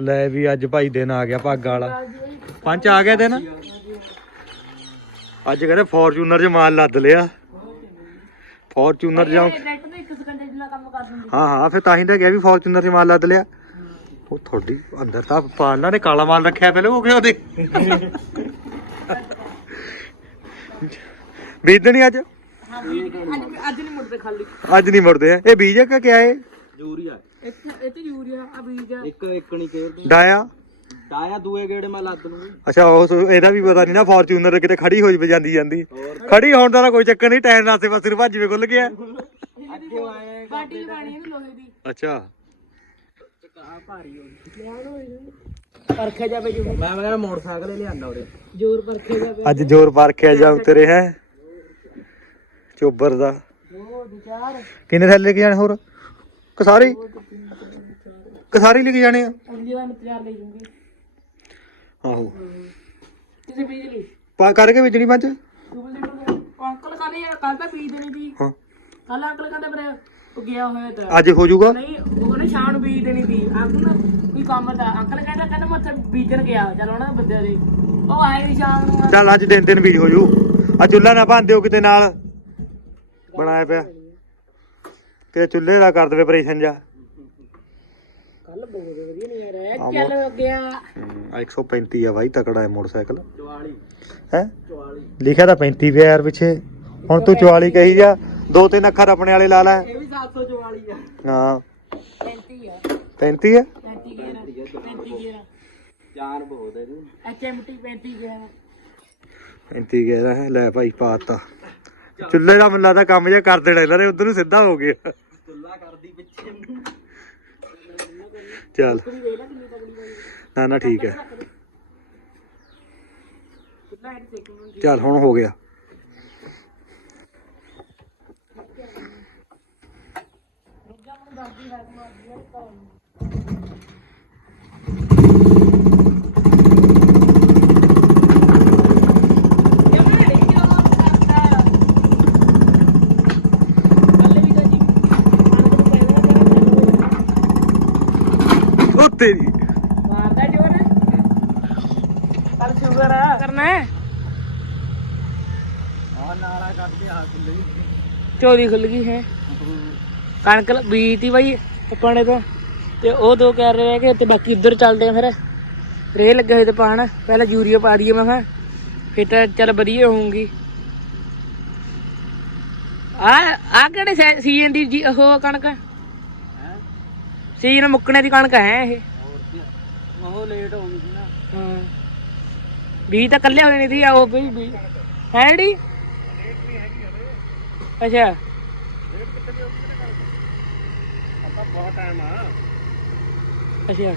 ਲੈ ਵੀ ਅੱਜ ਭਾਈ ਦਿਨ ਆ ਗਿਆ ਭਾਗਾ ਵਾਲਾ। ਪੰਜ ਆ ਗਿਆ ਦਿਨ? ਅੱਜ ਕਹਿੰਦੇ ਫੋਰਚੂਨਰ 'ਚ ਮਾਲ ਲੱਦ ਲਿਆ। ਫੋਰਚੂਨਰ ਜਾਉ ਟਰੈਕਟਰ ਤੇ 1 ਸਕਿੰਟ ਜਿੰਨਾ ਕੰਮ ਕਰ ਦਿੰਦੀ ਹਾਂ ਹਾਂ ਫਿਰ ਤਾਂ ਹੀ ਤਾਂ ਗਿਆ ਵੀ ਫੋਰਚੂਨਰ 'ਚ ਮਾਲ ਲੱਦ ਲਿਆ। ਉਹ ਤੁਹਾਡੀ ਅੰਦਰ ਤਾਂ ਪਾਲਣਾ ਨੇ ਕਾਲਾ ਮਾਲ ਰੱਖਿਆ ਪਹਿਲੇ ਉਹ ਕਿਉਂ ਦੇ? ਬੀਜਣੀ ਅੱਜ? ਹਾਂ ਬੀਜ ਕੇ ਅੱਜ ਨਹੀਂ ਮੁੜਦੇ ਖਾਲੀ। ਅੱਜ ਨਹੀਂ ਮੁੜਦੇ। ਇਹ ਬੀਜ ਹੈ ਕਿ ਕਿਆ ਹੈ ਯੂਰੀਆ। ਇੱਥੇ ਇੱਥੇ ਯੂਰੀਆ ਆ ਬੀਜ ਆ। ਇੱਕ ਇੱਕ ਨਹੀਂ ਕੇਰ ਡਾਇਆ? ਡਾਇਆ ਦੂਏ ਗੇੜੇ ਮੈਂ ਲੱਦ ਲੂੰਗੀ। ਅੱਛਾ ਉਸ ਇਹਦਾ ਵੀ ਪਤਾ ਨਹੀਂ ਨਾ ਫੋਰਚੂਨਰ ਕਿਤੇ ਖੜੀ ਹੋਈ ਜਾਂਦੀ ਜਾਂਦੀ। ਹੋਰ। ਖੜੀ ਹੋਣ ਦਾ ਤਾਂ ਕੋਈ ਚੱਕਰ ਨਹੀਂ ਟਾਇਰ ਨਾਲ ਪਾਸੇ ਨੂੰ ਭੱਜ ਵੇ ਖੁੱਲ ਗਿਆ। ਅੱਗੇ ਆਏ ਬਾਟੀ ਲਗਾਣੀ ਇਹਨੂੰ ਲੋਹੇ ਦੀ। ਅੱਛਾ। ਆ ਭਾਰੀ ਹੋ ਪਰਖਿਆ ਜਾਵੇ ਜੋ ਮੈਂ ਮੈਂ ਮੋਟਰਸਾਈਕਲ ਹੀ ਲਿਆਂਦਾ ਉਰੇ। ਜ਼ੋਰ ਪਰਖਿਆ ਜਾਵੇ। ਅੱਜ ਜ਼ੋਰ ਪਰਖਿਆ ਜਾ ਉਤਰੇ ਹੈ। ਚੋਬਰ ਦਾ। ਦੋ ਦੋ ਚਾਰ। ਕਿੰਨੇ ਥੈਲੇ ਕੇ ਜਾਣੇ ਹੋਰ? ਕਸਾਰੀ ਕਸਾਰੀ ਲੈ ਕੇ ਜਾਣੇ ਆ? ਅਗਲੀ ਵਾਰ ਮੈਂ ਤਿਆਰ ਲੈ ਜੂੰਗੀ। ਆਹੋ। ਕਿਸੇ ਬੀਜ ਲਈ? ਪਾ ਕਰਕੇ ਵੇਚਣੀ ਬੋਲੀ ਅੰਕਲ ਕਹਿੰਦੇ ਯਾਰ ਕੱਲ ਤਾਂ ਬੀਜ ਦੇਣੀ ਸੀ। ਹਾਂ। ਕੱਲ ਅੰਕਲ ਕਹਿੰਦੇ ਫਿਰ ਉਹ ਗਿਆ ਹੋਇਆ ਤਾਂ। ਅੱਜ ਹੋ ਜਾਊਗਾ? ਨਹੀਂ ਉਹ ਕਹਿੰਦੇ ਸ਼ਾਮ ਨੂੰ ਬੀਜ ਦੇਣੀ ਸੀ। ਅੰਕਲ ਕੋਈ ਕੰਮ ਦਾ ਅੰਕਲ ਕਹਿੰਦਾ ਕਹਿੰਦਾ ਮੈਂ ਉੱਥੇ ਬੀਜਣ ਗਿਆ। ਚਲ ਉਹਨਾਂ ਦੇ ਬੰਦੇ ਦੇ। ਉਹ ਆਏ ਨੀ ਸ਼ਾਮ ਨੂੰ। ਚੱਲ ਅੱਜ ਦਿਨ ਦਿਨ ਬੀਜ ਹੋ ਜੂ ਆ ਚੁੱਲ੍ਹਾ ਨਾ ਭੰਨ ਦਿਓ ਕਿਤੇ ਨਾਲ। ਬਣਾਇਆ ਪਿਆ। ਤੇ ਚੁੱਲ੍ਹੇ ਦਾ ਕਰ ਦੇਵੇ ਆਪਰੇਸ਼ਨ ਜਾ ਕੱਲ ਬਹੁਤ ਵਧੀਆ ਨਹੀਂ ਯਾਰ ਚੱਲ ਗਿਆ। ਹਮ, 135 ਆ ਬਾਈ ਤਕੜਾ ਹੈ ਮੋਟਰਸਾਈਕਲ। 44 ਹੈ? 44 ਲਿਖਿਆ ਤਾਂ 35 ਪਿਆ ਯਾਰ ਪਿੱਛੇ। ਹੁਣ ਤੂੰ 44 ਕਹੀ ਜਾ ਦੋ ਤਿੰਨ ਅੱਖਰ ਆਪਣੇ ਵਾਲੇ ਲਾ ਲੈ। ਇਹ ਵੀ 744 ਆ। ਹਾਂ। 35 ਆ। 35 ਹੈ 35 ਗਿਆ 35 ਗਿਆ ਜਾਨ ਬਹੁਤ ਹੈ ਜੀ ਐਚਐਮਟੀ 35 ਗਿਆ 35 ਗਿਆ ਹੈ ਲੈ ਭਾਈ ਪਾਤਾ। ਚੁੱਲ੍ਹੇ ਦਾ ਮੁੱਲਾ ਦਾ ਕੰਮ ਜਿਹਾ ਕਰ ਦੇਣਾ ਇਹਨਾਂ ਨੇ ਉਧਰ ਨੂੰ ਸਿੱਧਾ ਹੋ ਗਿਆ। ਚੁੱਲਾ ਕਰਦੀ ਪਿੱਛੇ। ਨੂੰ ਚੱਲ। ਕੁੜੀ ਵੇਖ ਲੈ ਕਿੰਨੀ ਤਗੜੀ ਬਾਈ ਨਾ ਨਾ ਠੀਕ ਹੈ। ਨੂੰ ਚੱਲ ਹੁਣ ਹੋ ਗਿਆ। ਰੁੱਜਾ ਮੈਨੂੰ ਦੱਸਦੀ ਹੈ ਮਾਰਦੀ ਹੈ ਤਾਂ ਉਹ ਤੇਰੀ ਮਾਰਦਾ ਜੋਰ ਕੱਲ ਸ਼ੂਗਰ ਆ ਕਰਨਾ ਹੈ? ਆ ਨਾਲਾ ਕੱਢਦੇ ਆ ਕਿੱਲੇ ਚੋਰੀ ਖੁੱਲ ਗਈ ਹੈ। ਕਣਕ ਬੀਜਤੀ ਬਾਈ ਆਪਾਂ ਨੇ ਤਾਂ। ਤੇ ਉਹ ਦੋ ਕਹਿ ਰਹੇ ਆ ਕਿ ਤੇ ਬਾਕੀ ਉੱਧਰ ਚੱਲਦੇ ਆ ਫਿਰ। ਰੇ ਲੱਗੇ ਹੋਏ ਤੇ ਪਾਣ। ਪਹਿਲਾਂ ਯੂਰੀਆ ਪਾ ਦਈਏ ਮੈਂ ਫਿਰ ਤਾਂ ਚੱਲ ਵਧੀਆ ਹੋਊਗੀ। ਆ ਆ ਕਿਹੜੇ ਸੀਜ਼ਨ ਦੀ ਜੀ- ਉਹ ਕਣਕ? ਹੈ? ਸੀਜ਼ਨ ਮੁੱਕਣੇ ਦੀ ਕਣਕ ਹੈ ਇਹ। ਉਹ ਲੇਟ ਹੋ ਗਈ ਸੀ ਨਾ। ਹਾਂ। ਬੀਜ ਤਾਂ ਕੱਲੇ ਹੋਏ ਨਹੀਂ ਸੀ ਉਹ ਵੀ ਵੀ। ਹੈ ਜਿਹੜੀ? ਅੱਛਾ। ਆਪਾਂ ਬਹੁਤ ਟਾਈਮ ਆ ਅੱਛਾ।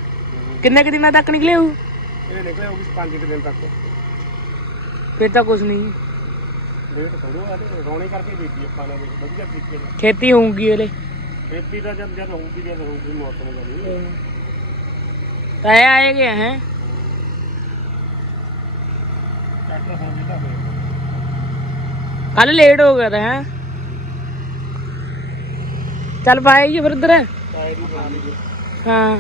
ਕਿੰਨੇ ਕਿ ਦਿਨਾਂ ਤੱਕ ਨਿਕਲੇ ਉਹ? ਇਹ ਨਿਕਲੇ ਉਹ ਵੀ 5 ਦਿਨ ਤੱਕ। ਫਿਰ ਤਾਂ ਕੁਝ ਨਹੀਂ। ਲੇਟ ਥੋੜੋ ਆ ਤੇ ਰੌਣੇ ਕਰਕੇ ਬੀਜੀ ਆਪਾਂ ਨੇ ਵੀ ਵਧੀਆ ਤਰੀਕੇ ਨਾਲ ਖੇਤੀ ਹੋਊਗੀ ਇਹਲੇ ਖੇਤੀ ਦਾ ਜਦ ਜਦ ਹੋਊਗੀ ਜਦ ਹੋਊਗੀ ਮੌਸਮ ਦਾ ਨਹੀਂ ਤਾਂ ਇਹ ਆਏ ਗਏ ਹੈ। ਟਰੈਕਟਰ ਹੋ ਗਿਆ ਤਾਂ ਹੋਇਆ ਕੱਲ ਲੇਟ ਹੋ ਗਿਆ ਤਾਂ ਹੈ। ਚੱਲ ਪਾਏ ਜੀ ਫਿਰ ਉਧਰ ਟਾਇਰ ਹੀ। ਬਣਾ ਲਈ ਹਾਂ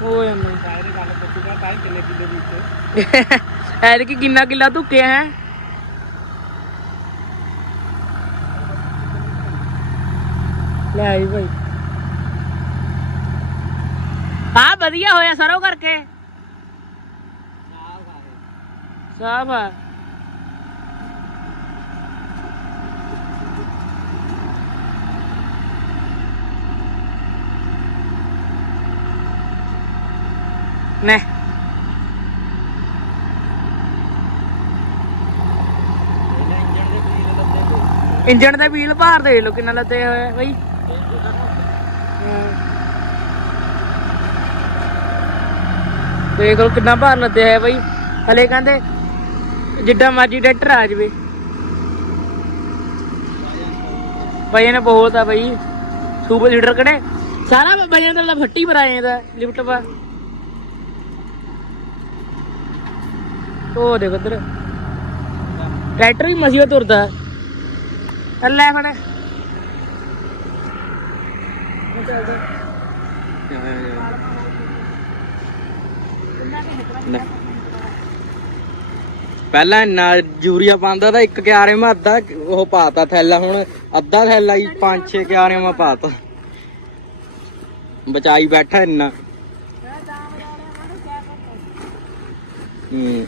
ਹੋ ਜਾਂਦਾ ਟਾਇਰ ਦੀ ਗੱਲ ਪੁੱਛੂਗਾ ਤਾਂ ਹੀ ਕਿੰਨੇ ਕਿੱਲੇ ਦੀ ਉੱਤੇ ਐਦ ਕੀ ਕਿੰਨਾ ਕਿੱਲਾ ਧੁੱਕਿਆ ਹੈ ਲੈ ਆਈ ਭਾਈ ਆ ਵਧੀਆ ਹੋਇਆ ਸਰੋਂ ਕਰਕੇ ਸਾਫ਼ ਆ ਨੇ। ਇੰਜਣ ਦੇ ਵੀਲ ਭਾਰ ਦੇ ਲੋ ਕਿੰਨਾ ਲੱਦੇ ਹੋਏ ਬਈ। ਦੇਖ ਲੋ ਕਿੰਨਾ ਭਾਰ ਲੱਦੇ ਹੈ ਬਈ। ਹਲੇ ਕਹਿੰਦੇ ਜਿੱਡਾ ਮਰਜ਼ੀ ਟਰੈਕਟਰ ਆ ਜਵੇ। ਵਜਨ ਬਹੁਤ ਆ ਬਈ। ਸੁਪਰ ਲੀਡਰ ਕਨੇ ਸਾਰਾ ਵਜਨ ਦਾ ਫੱਟੀ ਭਰਾਏ ਦਾ ਲਿਫਟ ਪਾ। ਉਹ ਦੇਖ ਉਧਰ। ਟਰੈਕਟਰ ਵੀ ਮਸੀਆ ਤੁਰਦਾ। ਅੱਲੇ ਫੜ। ਲੈ। ਪਹਿਲਾਂ ਇੰਨਾ ਯੂਰੀਆ ਪਾਉਂਦਾ ਤਾਂ ਇੱਕ ਕਿਆਰੇ ਮੈਂ ਅੱਧਾ ਉਹ ਪਾਤਾ ਥੈਲਾ ਹੁਣ ਅੱਧਾ ਥੈਲਾ ਹੀ ਪੰਜ ਛੇ ਕਿਆਰੇ ਮੈਂ ਪਾਤਾ। ਬਚਾਈ ਬੈਠਾ ਇੰਨਾ। ਹੂੰ।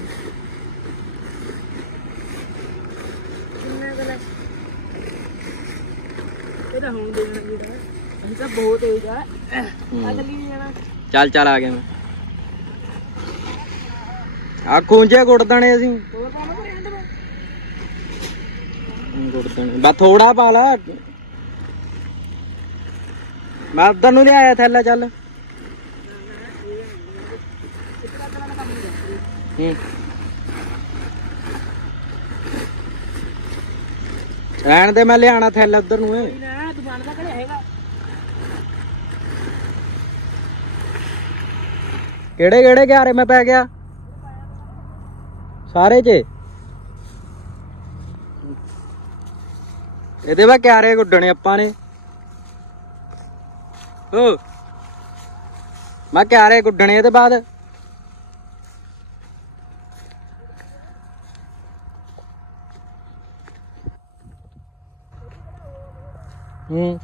ਇਹ ਤਾਂ ਹੁਣ ਦੇਣਾ ਵੀੜਾ ਅਸੀਂ ਤਾਂ ਬਹੁਤ ਤੇਜ਼ ਆ। ਨਹੀਂ ਜਾਣਾ। ਚੱਲ ਚੱਲ ਆ ਗਿਆ ਮੈਂ। ਆ ਖੂੰਜੇ ਗੁੱਟ ਦੇਣੇ ਅਸੀਂ। ਹੋਰ ਪਾਣਾ ਕੋਈ ਅੰਦਰ ਗੁੱਟ ਦੇਣੇ। ਬਸ ਥੋੜਾ ਪਾ ਲਾ। ਮੈਂ ਉਧਰ ਨੂੰ ਲਿਆਇਆ ਥੈਲਾ ਚੱਲ। ਹੂੰ। ਰਹਿਣ ਦੇ ਮੈਂ ਲਿਆਣਾ ਥੈਲਾ ਉਧਰ ਨੂੰ ਏ ਨਾ ਕਿਹੜਾ ਹੈਗਾ? ਕਿਹੜੇ ਕਿਹੜੇ ਗਿਆਰੇ ਮੈਂ ਪੈ ਗਿਆ? ਸਾਰੇ 'ਚ ਇਹਦੇ ਵਾ ਕਿਆਰੇ ਗੁੱਡਣੇ ਆਪਾਂ ਨੇ। ਓ। ਮੈਂ ਕਿਆਰੇ ਗੁੱਡਣੇ ਇਹਦੇ ਬਾਅਦ। ਹੂੰ।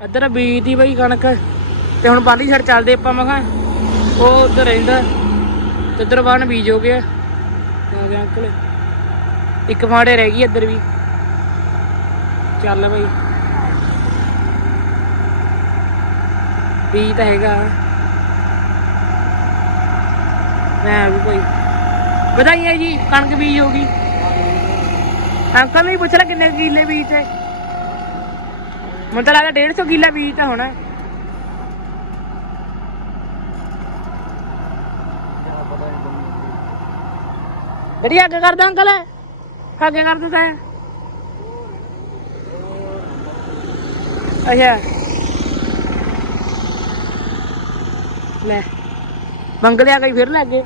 ਇੱਧਰ ਬੀਜਦੀ ਬਈ ਕਣਕ। ਤੇ ਹੁਣ ਪਾਲੀ ਛੜ ਚੱਲਦੇ ਆਪਾਂ, ਮੈਂ ਕਿਹਾ ਉਹ ਉੱਧਰ ਰਹਿੰਦਾ। ਤੇ ਇੱਧਰ ਬਾਹਰ ਬੀਜ ਹੋ ਗਿਆ। ਆ ਗਿਆ ਅੰਕਲ। ਇੱਕ ਫਾੜੇ ਰਹਿ ਗਈ ਇੱਧਰ ਵੀ। ਚੱਲ ਬਈ। ਬੀਜ ਤਾਂ ਹੈਗਾ। ਮੈਂ ਵੀ ਕੋਈ ਵਧਾਈਆਂ ਜੀ, ਕਣਕ ਬੀਜ ਹੋ ਗਈ। ਅੰਕਲ ਨੇ ਪੁੱਛ ਲਿਆ ਕਿੰਨੇ ਕੁ ਕਿੱਲੇ ਬੀਜ ਤੇ। ਮੈਨੂੰ ਤਾਂ ਲੱਗਦਾ 150 ਕਿੱਲਾ ਬੀਜ ਤਾਂ ਹੋਣਾ ਡੜੀ ਅੱਗੇ ਕਰਦਾ ਅੰਕਲ? ਅੱਗੇ ਕਰ ਦਿੱਤਾ ਅੱਛਾ। ਲੈ। ਬੰਗਲੇ ਆ ਗਈ ਫਿਰ ਲੱਗ ਗਏ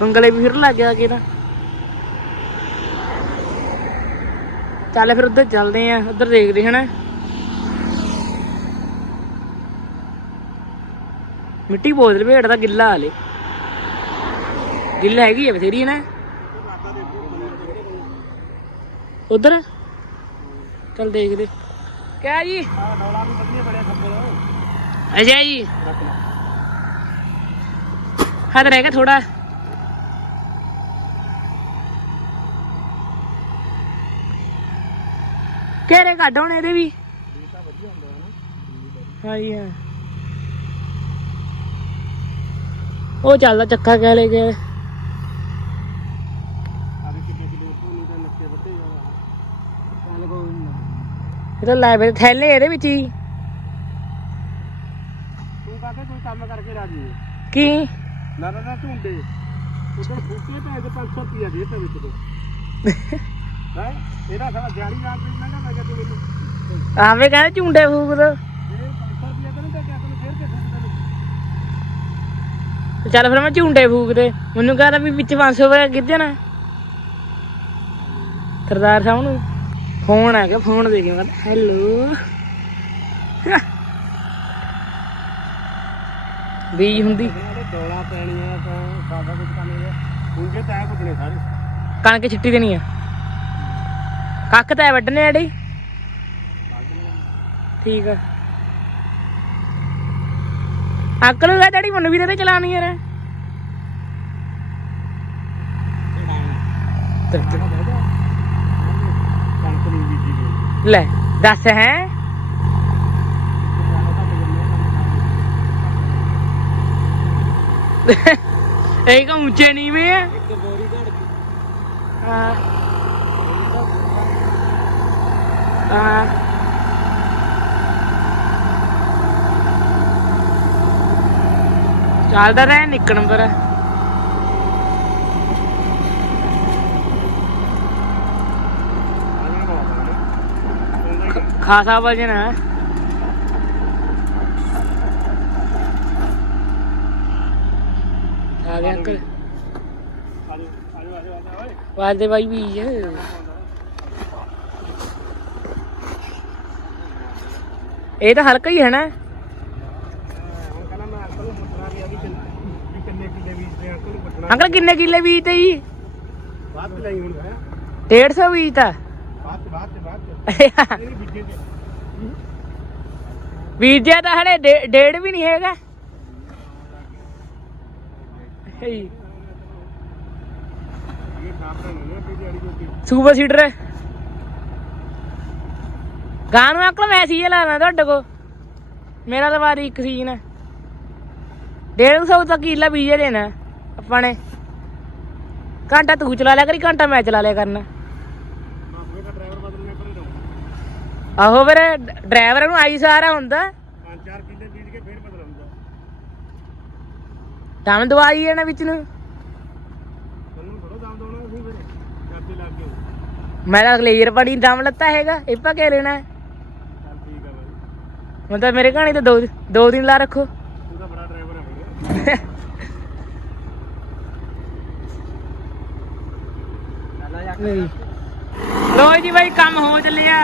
ਬੰਗਲੇ ਵੀ ਫਿਰ ਲੱਗ ਗਿਆ ਅੱਗੇ ਤਾਂ। ਚੱਲ ਫਿਰ ਉੱਧਰ ਚੱਲਦੇ ਆ, ਉੱਧਰ ਦੇਖਦੇ ਹਨਾ। ਮਿੱਟੀ ਬੋਤਲ ਭੇੜ ਦਾ ਗਿੱਲਾ ਹਲੇ ਗਿੱਲਾ ਹੈਗੀ ਆ ਬਥੇਰੀ ਨਾ ਉਧਰ? ਚੱਲ ਦੇਖਦੇ। ਕਿਆ ਜੀ। ਅਜੇ ਜੀ। ਹੱਥ ਰਹਿ ਗਿਆ ਥੋੜਾ ਘੇਰੇ ਕੱਢ ਹੁਣ ਇਹਦੇ ਵੀ? ਹਾਂਜੀ ਹਾਂ ਉਹ ਚੱਲਦਾ ਚੱਕਾ ਕਹਿ ਲੈ ਗਿਆ ਇਹ ਤਾਂ ਲੈ ਬੇ ਥੈਲੇ ਇਹਦੇ ਵਿੱਚ ਹੀ। ਤੂੰ ਕਾਕੇ ਕੋਈ ਕੰਮ ਕਰਕੇ ਰਾਜੀ ਕੀ? ਨਾ ਨਾ ਨਾ ਝੁੰਡੇ। ਉਧਰ ਫੂਕੇ ਪੈ ਕੇ 500 ਰੁਪਿਆ ਦੇ ਤੇ ਵਿੱਚ ਤੋਂ। ਇਹਦਾ ਸਾਡਾ ਦਿਹਾੜੀ ਨਾਲ ਤੇ ਮਹਿੰਗਾ ਪੈ ਗਿਆ ਤੂੰ ਮੈਨੂੰ। ਆਵੇਂ ਕਹਿੰਦੇ ਝੁੰਡੇ ਫੂਕ ਦੋ ਇਹ 500 ਰੁਪਿਆ ਕਰਨ ਤੇ ਕਿਆ ਤੈਨੂੰ ਫੇਰ ਕੇ ਫੂਕ ਦੇ ਤੇ ਚੱਲ ਫਿਰ ਮੈਂ ਝੁੰਡੇ ਫੂਕ ਦੇ ਮੈਨੂੰ ਕਹਿੰਦਾ ਵੀ ਵਿੱਚ 500 ਰੁਪਏ ਗਿਰ ਜਾਣਾ। ਸਰਦਾਰ ਸਾਹਿਬ ਨੂੰ ਫੋਨ ਆ ਗਿਆ ਫੋਨ ਦੇ ਕੇ ਮੈਂ ਹੈਲੋ? ਬੀਜ ਹੁੰਦੀ। ਉਹਦੇ ਡੋਲਾ ਪੈਣੀਆਂ ਤਾਂ ਸਾਦਾ ਕੁਝ ਕੰਮ ਨਹੀਂ ਹੁੰਦੇ ਤੈ ਕੁੱਟਣੇ ਸਾਰੇ। ਕਣਕ ਛਿੱਟੀ ਦੇਣੀ ਆ। ਕੱਖ ਤਾਂ ਵੱਢਣੇ ਆ ਡਈ ਠੀਕ ਆ। ਅੰਕਲ ਨੂੰ ਡੈਡੀ ਮੈਨੂੰ ਵੀ ਦੇ ਦੇ ਚਲਾਣੀ ਯਾਰ। ਲੈ ਦੱਸ ਹੈ। ਇਹ ਕਾ ਉੱਚੇ ਨੀਵੇਂ ਆ? ਇੱਕ ਬੋਰੀ ਘੜ ਗਈ। ਹਾਂ ਹਾਂ ਚੱਲਦਾ ਰਹਿ ਨਿੱਕ ਨੰਬਰ ਖਾਸਾ ਵਜਨ ਹੈ। ਆ ਗਿਆ ਅੰਕਲ। ਆਜੋ ਆਜੋ ਆਜੋ ਆਜੋ ਓਏ। ਵਾਜਦੇ ਬਾਈ ਬੀਜ। ਇਹ ਤਾਂ ਹਲਕਾ ਹੀ ਹੈ ਨਾ। ਹੁਣ ਕਹਿੰਦਾ ਮੈਂ ਅੰਕਲ ਕਿੰਨ- ਕਿੱਲੇ ਬੀਜ ਤੇ ਜੀ? ਚ ਲਈ ਹੁਣ ਹੈ 150 ਬੀਜ ਤਾਂ। ਬਾਅਦ ਚ ਬਾਅਦ ਚ ਬਾਅਦ ਚ ਇਹ ਨਹੀਂ ਬੀਜੇ ਤੇ ਬੀਜਿਆ ਤਾਂ ਹਲੇ ਡੇਢ ਵੀ ਨਹੀਂ ਹੈਗਾ ਤਾਂ ਨਹੀਂ ਹੈ ਕੋਈ ਦਿਹਾੜੀ ਜੋਗੀ ਸੁਪਰ ਸੀਡਰ ਗਾਂ ਨੂੰ ਅੰਕਲ ਮੈਂ ਸੀ ਲਾਣਾ ਤੁਹਾਡੇ ਕੋ ਮੇਰਾ ਤਾਂ ਵਾਰੀ ਇੱਕ ਸੀਜ਼ਨ ਹੈ। 150 ਤੱਕ ਕਿੱਲਾ ਬੀਜੇ ਦੇਣਾ ਆਪਾਂ ਨੇ। ਘੰਟਾ ਤੂੰ ਚਲਾ ਲਿਆ ਕਰੀ, ਘੰਟਾ ਮੈਂ ਚਲਾ ਲਿਆ ਕਰਨਾ। ਆਹੋ ਫਿਰ ਡਰਾਈਵਰ ਨੂੰ ਆਈ ਸਾਰਾ ਹੁੰਦਾ। ਪੰਜ ਚਾਰ ਕਿੱਲੇ ਬੀਜ ਕੇ ਫੇਰ ਬਦਲਾਉਂਦਾ ਦਮ ਦਵਾਈ ਹੈ ਨਾ ਵਿੱਚ ਨੂੰ। ਮੈਂ ਤਾਂ ਲੇਜ਼ਰ ਪੜੀ ਦਮ ਲੱਤਾ ਹੈਗਾ, ਇਹ ਪਾ ਕੇ ਲੈਣਾ। ਹੈ। ਹੁਣ ਤਾਂ ਮੇਰੇ ਕਹਾਣੀ ਤਾਂ ਦੋ ਦੋ ਦਿਨ ਲਾ ਰੱਖੋ। ਤੂੰ ਤਾਂ ਬੜਾ ਡਰਾਈਵਰ ਹੈ ਫਿਰ ਲੋ ਜੀ ਬਾਈ ਕੰਮ ਹੋ ਚੱਲਿਆ।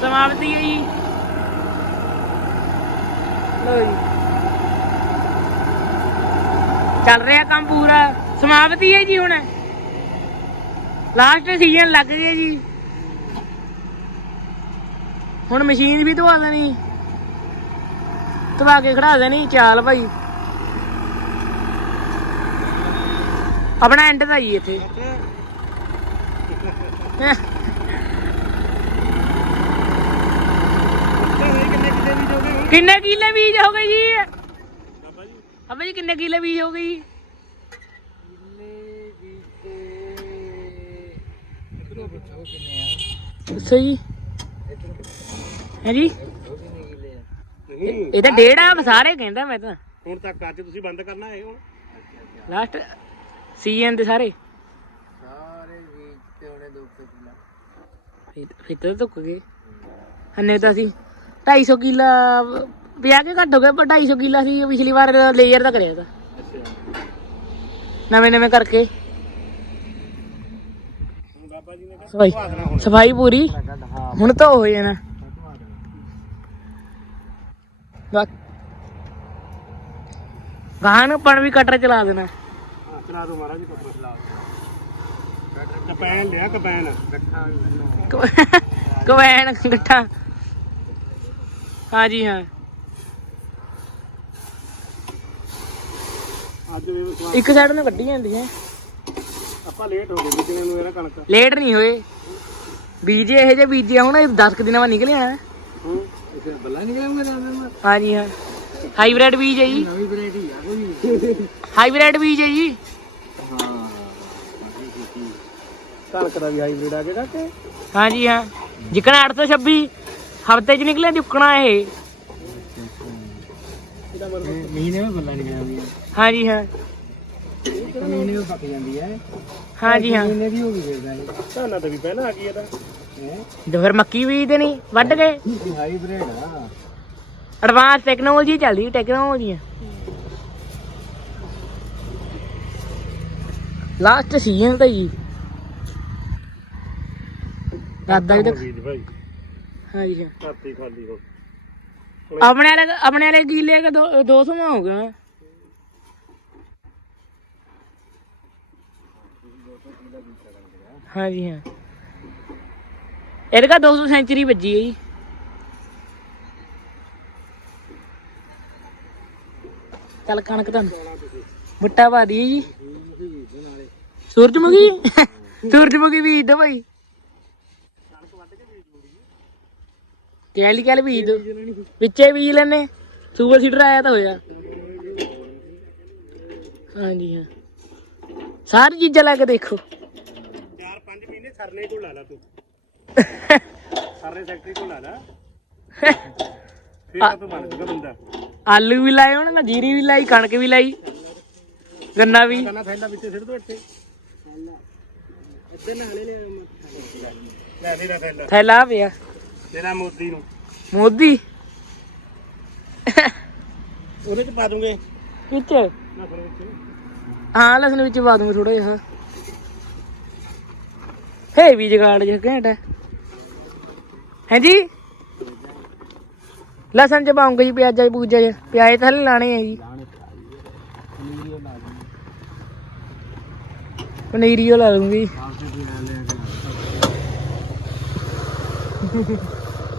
ਸਮਾਪਤੀ ਹੈ ਜੀ। ਲੋ ਜੀ। ਚੱਲ ਰਿਹਾ ਕੰਮ ਪੂਰਾ। ਸਮਾਪਤੀ ਹੈ ਜੀ ਹੁਣ। ਲਾਸਟ ਸੀਜ਼ਨ ਲੱਗ ਗਿਆ ਜੀ। ਹੁਣ ਮਸ਼ੀਨ ਵੀ ਧਵਾ ਦੇਣੀ। ਧਵਾ ਕੇ ਖੜਾ ਦੇਣੀ ਚਾਲ ਭਾਈ। ਆਪਣਾ ਐਂਡ ਦਾ ਜੀ ਇੱਥੇ। ਕਿੰਨੇ ਕਿੱਲੇ ਬੀਜ ਹੋ ਗਏ ਕਿੰਨੇ ਕਿੱਲੇ ਬੀਜ ਹੋ ਗਏ ਜੀ? ਬਾਬਾ ਜੀ ਕਿੰਨੇ ਕਿੱਲੇ ਬੀਜ ਹੋ ਗਏ ਜੀ ਜੀ। ਹੈ ਜੀ? ਨਹੀਂ ਇਹ ਤਾਂ ਡੇਢ ਆ ਸਾਰੇ ਕਹਿੰਦਾ ਮੈਂ ਤਾਂ। ਹੁਣ ਤੱਕ ਅੱਜ ਤੁਸੀਂ ਬੰਦ ਕਰਨਾ ਹੈ ਹੁਣ? ਲਾਸਟ ਸੀਜ਼ਨ ਦੇ ਸਾਰੇ? ਸਾਰੇ ਤੇ ਉਹਨੇ 200 ਕਿੱਲਾ ਫਿਰ ਫਿਰ ਤਾਂ ਧੁੱਕ ਗਏ। ਹੰਨੇ ਤਾਂ ਅਸੀਂ 250 ਕਿੱਲਾ ਪਿਆ ਕੇ ਘੱਟ ਹੋ ਗਿਆ ਪਰ 250 ਕਿੱਲਾ ਸੀ ਪਿਛਲੀ ਵਾਰ ਲੇਜ਼ਰ ਦਾ ਕਰਿਆ ਤਾਂ। ਨਵੇਂ ਨਵੇਂ ਕਰਕੇ। ਹੁਣ ਬਾਬਾ ਜੀ ਨੇ ਕਿਹਾ ਸਫ਼ਾਈ ਪੂਰੀ? ਹੁਣ ਤਾਂ ਹੋ ਜਾਣਾ। ਗਾਂ ਨੂੰ ਪਣ ਵੀ ਕਟਰ ਚਲਾ ਦੇਣਾ। ਹਾਂ, ਚਲਾ ਦੋ ਮਹਾਰਾਜ ਕੱਪੜਾ ਚਲਾ ਕਪੈਨ ਲਿਆ ਕਪੈਨ। ਕਵੈਣ ਗੱਠਾ। ਹਾਂਜੀ ਹਾਂ। ਸਵਾ- ਇੱਕ ਸਾਈਡ ਨੂੰ ਕੱਢੀ ਜਾਂਦੀ ਹੈ ਆਪਾਂ ਲੇਟ ਹੋ ਗਏ ਬੀਜਣੇ ਨੂੰ ਇਹਦਾ ਕਣਕ। ਲੇਟ ਨਹੀਂ ਹੋਏ। ਬੀਜੇ ਇਹ ਜੇ ਬੀਜੇ ਹੁਣ 10 ਕੁ ਦਿਨਾਂ ਬਾਅਦ ਨਿਕਲ ਜਾਣਾ। ਹੂੰ ਬੱਲਾ ਨਿਕਲਿਆ ਮੇਰਾ ਮੈਂ ਹਾਂਜੀ ਹਾਂ। ਹਾਈਬ੍ਰਿਡ ਬੀਜ ਹੈ ਜੀ। ਨਵੀਂ ਵੈਰਾਈਟੀ ਆ ਕੋਈ ਹਾਈਬ੍ਰਿਡ ਬੀਜ ਹੈ ਜੀ। ਹਾਂ ਕਣਕ ਦਾ ਵੀ ਹਾਈਬ੍ਰਿਡ ਆ ਗਿਆ ਕਿ ਹਾਂਜੀ ਹਾਂ। ਜਿਕਣਾ 826 ਹਫ਼ਤੇ ਚ ਨਿਕਲੇ ਦੁੱਕਣਾ ਇਹ। ਮਹੀਨੇ ਵਿੱਚ ਬੱਲਾ ਨਿਕਲਿਆ ਵੀ ਹਾਂਜੀ ਹਾਂ। ਮਹੀਨੇ ਵਿੱਚ ਪੱਕ ਜਾਂਦੀ ਹੈ। ਹਾਂਜੀ ਹਾਂ। ਮਹੀਨੇ ਦੀ ਹੋ ਗਈ ਫਿਰ ਤਾਂ ਧਾਨਾ ਤਾਂ ਵੀ ਪਹਿਲਾਂ ਆ ਗਈ ਇਹਦਾ ਹੈ ਤੇ ਫਿਰ ਮੱਕੀ ਬੀਜਦੇ ਨਹੀਂ ਵੱਢ ਕੇ? ਇਹ ਹਾਈਬ੍ਰਿਡ ਆ ਐਡਵਾਂਸ ਟੈਕਨੋਲੋਜੀ ਚੱਲਦੀ ਟੈਕਨੋਲੋਜੀ ਲਾਸਟ ਸੀਜ਼ਨ ਤਾਂ ਜੀ। ਦਾਦਾ ਵੀ ਤਾਂ ਬੀਜ ਭਾਈ। ਹਾਂਜੀ ਧਰਤੀ ਖਾਲੀ ਹੋ। ਆਪਣੇ ਵਾਲੇ ਆਪਣੇ ਵਾਲੇ ਕੀਲੇ ਕੇ 200 ਹੋ ਗਿਆ। ਹਾਂਜੀ ਹਾਂ। ਇਹਦੇ ਕਾ 200 ਸੈਂਚਰੀ ਵੱਜੀ ਹੈ ਜੀ ਚੱਲ ਕਣਕ ਤਾਂ ਬੁੱਟਾ ਪਾ ਦਈਏ ਜੀ। ਸੂਰਜਮੁਖੀ? ਸੂਰਜਮੁਖੀ ਬੀਜ ਦੋ ਭਾਈ। ਕੈਲੀ ਕੈਲੀ ਬੀਜ ਦੋ ਵਿੱਚੇ ਬੀਜ ਲੈਨੇ ਸੁਪਰ ਸੀਡਰ ਆਇਆ ਤਾਂ ਹੋਇਆ। ਹਾਂਜੀ, ਹਾਂ। ਸਾਰੀ ਚੀਜ਼ਾਂ ਲਾ ਕੇ ਦੇਖੋ। ਚਾਰ ਪੰਜ ਮਹੀਨੇ ਸਰਨੇ ਕੋਲ ਲਾ ਲਾ ਤੂੰ। ਸਰਨੇ ਸੈਕਟਰੀ ਕੋਲ ਲਾ ਲਾ ਫਿਰ ਤਾਂ ਤੂੰ ਬਣ ਜੂਗਾ ਬੰਦਾ। ਆਲੂ ਵੀ ਲਾਏ ਉਹਨਾਂ ਜੀਰੀ ਵੀ ਲਾਈ ਕਣਕ ਵੀ ਲਾਈ ਗੰਨਾ ਵੀ। ਥੈਲਾ ਵਿੱਚ ਸਿੱਟ ਦੋ ਇੱਥੇ। ਇੱਥੇ ਨਾਲੇ ਲੈ ਲੈ ਲੈ ਥੈਲਾ। ਥੈਲਾ ਪਿਆ। ਤੇਰਾ ਮੋਦੀ ਨੂੰ। ਮੋਦੀ? ਉਹਦੇ ਚ ਪਾ ਦੂੰਗੇ। ਵਿੱਚ? ਹਾਂ ਲਸਣ ਵਿੱਚ ਪਾ ਦੂੰਗਾ ਥੋੜਾ ਜਿਹਾ। ਹੈ ਵੀ ਜਗਾੜ ਜਿਹਾ ਘੈਂਟ ਹੈ। ਹੈਂਜੀ ਲਸਣ ਚ ਪਾਉਂਗੇ ਜੀ ਪਿਆਜ਼ਾਂ ਪੂਜਾ ਪਿਆਜ਼ ਥੱਲੇ ਲਾਣੇ ਆ ਜੀ। ਪਨੀਰੀ ਲਾ ਲੂੰਗੀ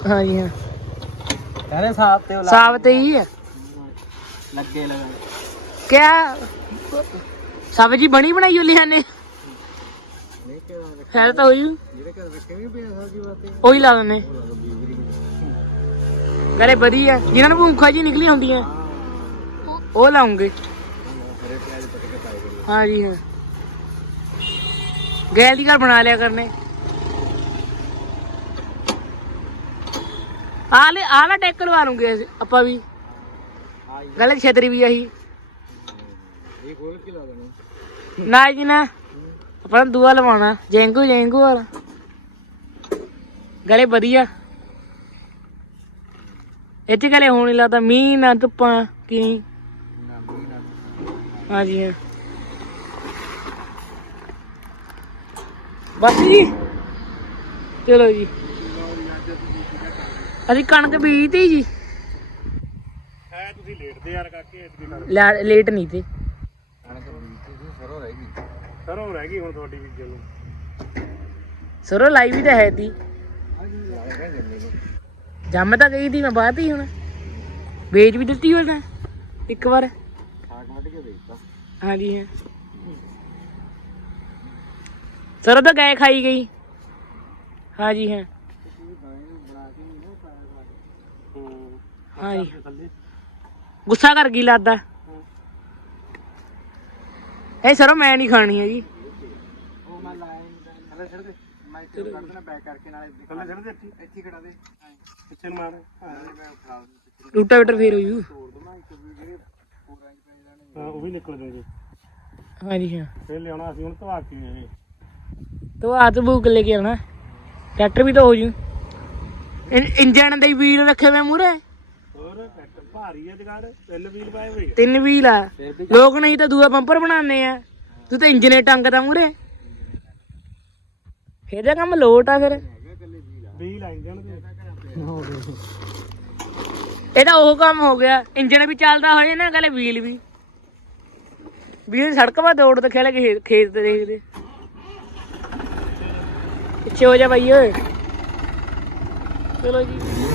ਹਾਂ ਜੀ ਹਾਂ। ਕਹਿੰਦੇ ਸਾਫ਼ ਤੇ ਸਾਬਤ ਹੀ ਹੈ ਲੱਗੇ ਲਗਾ ਕਿਆ? ਸਬਜੀ ਬਣੀ ਬਣਾਈ ਹੋਲੀ ਨੇ? ਹੈ ਤਾਂ ਹੋਈ ਜਿਹੜੇ ਘਰ ਰੱਖੇ ਵੀ ਪਿਆ ਸਬਜ਼ੀ ਵਾਸਤੇ ਉਹੀ ਲਾ ਦਿੰਦੇ। ਗਰੇ ਵਧੀਆ। ਜਿਨ੍ਹਾਂ ਨੂੰ ਭੂਖਾ ਜੀ ਨਿਕਲੀ ਹੁੰਦੀਆਂ। ਉਹ- ਲਾਉਂਗੇ। ਹਾਂ ਜੀ ਹਾਂ। ਗੈਲ ਦੀ ਘਰ ਬਣਾ ਲਿਆ ਕਰਨੇ। ਆ ਲੈ ਆ ਨਾ ਟੈਕ ਲਵਾ ਲੂੰਗੇ ਆਪਾਂ ਵੀ। ਗਲੇ ਛਤਰੀ ਵੀ ਆਹੀ। ਇਹ ਖੋਲ ਕੇ ਲਾ ਦੇਣਾ। ਨਾ ਜੀ ਨਾ। ਆਪਣਾ ਦੂਆ ਲਵਾਉਣਾ ਜੈਂਗੂ ਜੈਂਗੂ ਵਾਲਾ। ਗਲੇ ਵਧੀਆ। ਇੱਥੇ ਗਲੇ ਹੋਣ ਨਹੀਂ ਲੱਗਦਾ ਮੀਂਹ ਨਾ ਧੁੱਪਾਂ ਕੀ? ਹਾਂਜੀ ਹਾਂ। ਬਸ ਜੀ ਚਲੋ ਜੀ। ਅਸੀਂ ਕਣਕ ਬੀਜਤੀ ਜੀ। ਹੈ ਤੁਸੀਂ ਲੇਟ ਤੇ ਯਾਰ ਕਾਕੇ ਦੀ ਲੇਟ ਨਹੀਂ ਤੇ। ਸਰੋਂ ਰਹਿ ਗਈ ਹੁਣ ਤੁਹਾਡੀ ਬੀਜਣ ਨੂੰ। ਸਰੋਂ ਲਾਈ ਵੀ ਤਾਂ ਹੈ ਤੀ। ਜੰਮ ਤਾਂ ਗਈ ਤੀ ਮੈਂ ਬਾਤ ਹੀ ਹੁਣ। ਵੇਚ ਵੀ ਦਿੱਤੀ ਉਹਨੇ ਇੱਕ ਵਾਰ। ਸਾਗ ਵੱਢ ਕੇ ਵੇਚਤਾ ਹਾਂਜੀ ਹਾਂ। ਸਰੋਂ ਤਾਂ ਗਏ ਖਾਈ ਗਈ। ਹਾਂਜੀ ਹਾਂ। ਹੂੰ। ਹਾਂਜੀ। ਗੁੱਸਾ ਕਰ ਗਈ ਲੱਗਦਾ ਇਹ ਸਰੋਂ ਮੈਂ ਨਹੀਂ ਖਾਣੀ ਹੈਗੀ। ਉਹ ਮੈਂ ਲਾਈਨ ਥੱਲੇ ਛੱਡ ਦੇ। ਮੈਂ ਇੱਥੇ ਕੱਢ ਦੇਣਾ ਬੈਕ ਕਰਕੇ ਨਾਲੇ ਥੱਲੇ ਛੱਡ ਦੇ ਇੱਥੇ ਇੱਥੇ ਖੜਾ ਦੇ। ਪਿੱਛੇ ਨੂੰ ਮਾਰ। ਹਾਂ ਰੂਟਾ ਫੇਰ ਵੀ ਉਹ ਵੀ ਨਿਕਲ ਜਾਣਗੇ। ਹਾਂਜੀ ਹਾਂ। ਫੇਰ ਲਿਆਉਣਾ ਅਸੀਂ ਹੁਣ ਧਵਾ ਕੇ ਇਹ। ਤੋ ਬੂਕ ਲੈ ਕੇ ਆਉਣਾ। ਟਰੈਕਟਰ ਵੀ ਤਾਂ ਹੋ ਜੂ। ਇੰਜਣ ਦੇ ਵੀਲ ਰੱਖੇ ਹੋਏ ਮੂਰੇ ਹੋਰ ਟਰੈਕਟਰ ਭਾਰੀ ਹੈ ਜਗਾੜ ਤਿੰਨ ਵੀਲ ਪਾਏ ਹੋਏ ਆ। ਤਿੰਨ ਵੀਲ ਆ। ਲੋਕ ਨਹੀਂ ਤਾਂ ਦੂਆ ਬੰਪਰ ਬਣਾਉਂਦੇ ਆ। ਤੂੰ ਤਾਂ ਇੰਜਨੇ ਟੰਗਦਾ ਮੂਰੇ ਫੇਰ ਤਾਂ ਕੰਮ ਲੋਟ ਆ ਫਿਰ। ਵੀਲ ਆ ਦੇ ਇਹਦਾ ਉਹ ਕੰਮ ਹੋ ਗਿਆ। ਇੰਜਨ ਵੀ ਚੱਲਦਾ ਹੋਏ ਨਾ ਕਹਿੰਦੇ ਵੀਲ ਵੀ। ਵੀਲ ਸੜਕ 'ਤੇ ਦੌੜ ਤੇ ਖੇਲੇ ਖੇਤ ਤੇ ਦੇਖਦੇ। ਪਿੱਛੇ ਹੋ ਜਾ ਬਾਈ ਓਏ। ਚਲੋ ਜੀ।